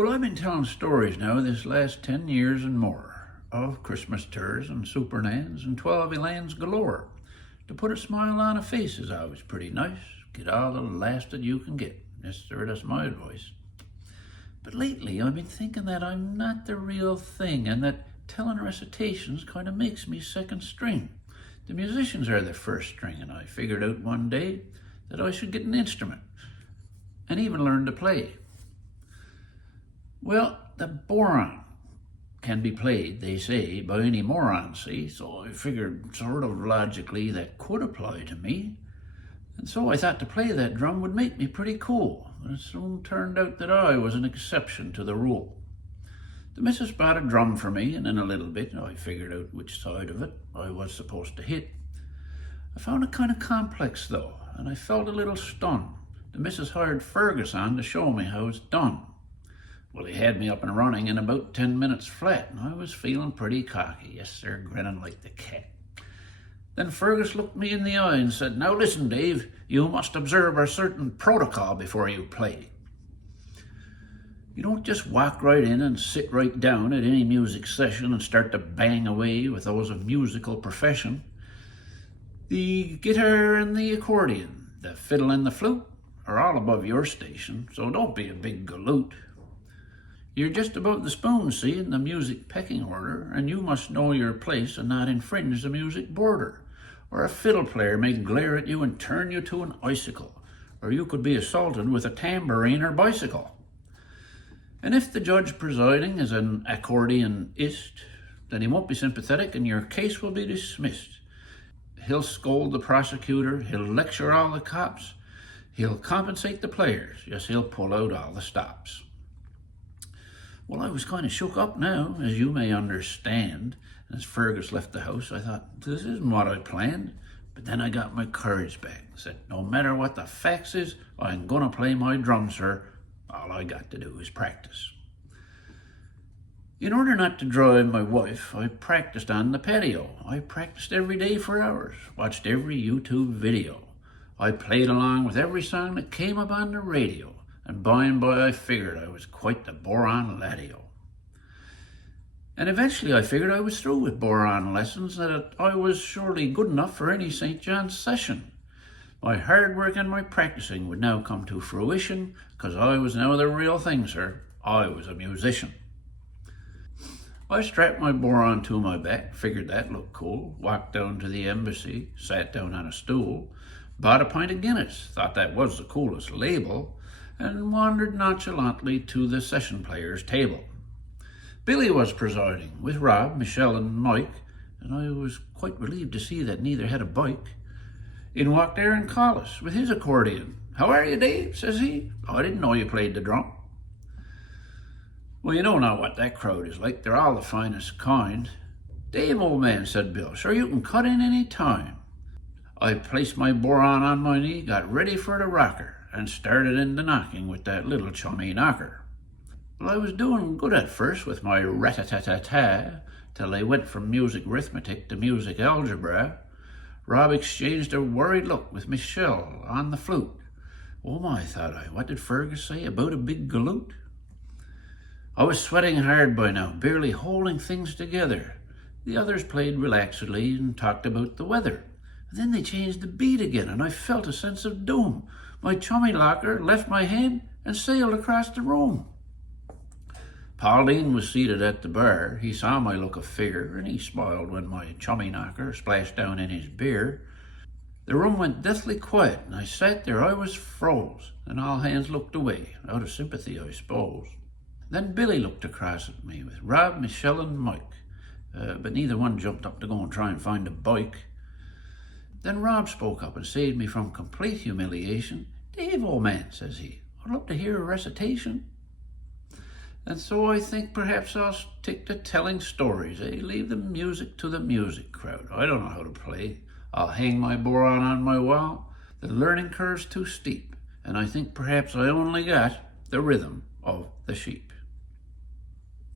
Well, I've been telling stories now this last 10 years and more of Christmas tours and Super Nans and 12 Elaine's galore. To put a smile on a face is always pretty nice. Get all the laughs that you can get. Yes, sir, that's my advice. But lately I've been thinking that I'm not the real thing and that telling recitations kind of makes me second string. The musicians are the first string, and I figured out one day that I should get an instrument and even learn to play. Well, the boron can be played, they say, by any moron, see? So I figured sort of logically that could apply to me. And so I thought to play that drum would make me pretty cool. And it soon turned out that I was an exception to the rule. The missus bought a drum for me, and in a little bit I figured out which side of it I was supposed to hit. I found it kind of complex though, and I felt a little stunned. The missus hired Fergus on to show me how it's done. Well, he had me up and running in about 10 minutes flat, and I was feeling pretty cocky. Yes, sir, grinning like the cat. Then Fergus looked me in the eye and said, "Now listen, Dave, you must observe a certain protocol before you play. You don't just walk right in and sit right down at any music session and start to bang away with those of musical profession. The guitar and the accordion, the fiddle and the flute are all above your station, so don't be a big galoot. You're just about the spoon, see, in the music pecking order, and you must know your place and not infringe the music border. Or a fiddle player may glare at you and turn you to an icicle, or you could be assaulted with a tambourine or bicycle. And if the judge presiding is an accordionist, then he won't be sympathetic and your case will be dismissed. He'll scold the prosecutor, he'll lecture all the cops, he'll compensate the players, yes, he'll pull out all the stops." Well, I was kind of shook up now, as you may understand. As Fergus left the house, I thought, this isn't what I planned. But then I got my courage back and said, no matter what the facts is, I'm going to play my drum, sir. All I got to do is practice. In order not to drive my wife, I practiced on the patio. I practiced every day for hours, watched every YouTube video. I played along with every song that came up on the radio. And by and by I figured I was quite the boron laddie-o. And eventually I figured I was through with boron lessons, that I was surely good enough for any St. John's session. My hard work and my practicing would now come to fruition, because I was now the real thing, sir. I was a musician. I strapped my boron to my back, figured that looked cool, walked down to the embassy, sat down on a stool, bought a pint of Guinness, thought that was the coolest label, and wandered nonchalantly to the session players' table. Billy was presiding, with Rob, Michelle, and Mike, and I was quite relieved to see that neither had a bike. In walked Aaron Collis with his accordion. "How are you, Dave?" says he. "Oh, I didn't know you played the drum." "Well, you know now what that crowd is like. They're all the finest kind." "Dave, old man," said Bill, "sure you can cut in any time." I placed my boron on my knee, got ready for the rocker, and started in the knocking with that little chummy knocker. Well, I was doing good at first with my rat-a-tat-tat-tat, till I went from music arithmetic to music algebra. Rob exchanged a worried look with Michelle on the flute. Oh my, thought I, what did Fergus say about a big galoot? I was sweating hard by now, barely holding things together. The others played relaxedly and talked about the weather. Then they changed the beat again, and I felt a sense of doom. My chummy locker left my hand and sailed across the room. Pauline was seated at the bar. He saw my look of fear, and he smiled when my chummy knocker splashed down in his beer. The room went deathly quiet, and I sat there. I was froze, and all hands looked away, out of sympathy, I suppose. Then Billy looked across at me with Rob, Michelle, and Mike, but neither one jumped up to go and try and find a bike. Then Rob spoke up and saved me from complete humiliation. "Dave, old man," says he, "I'd love to hear a recitation." And so I think perhaps I'll stick to telling stories, Leave the music to the music crowd. I don't know how to play. I'll hang my boron on my wall. The learning curve's too steep, and I think perhaps I only got the rhythm of the sheep.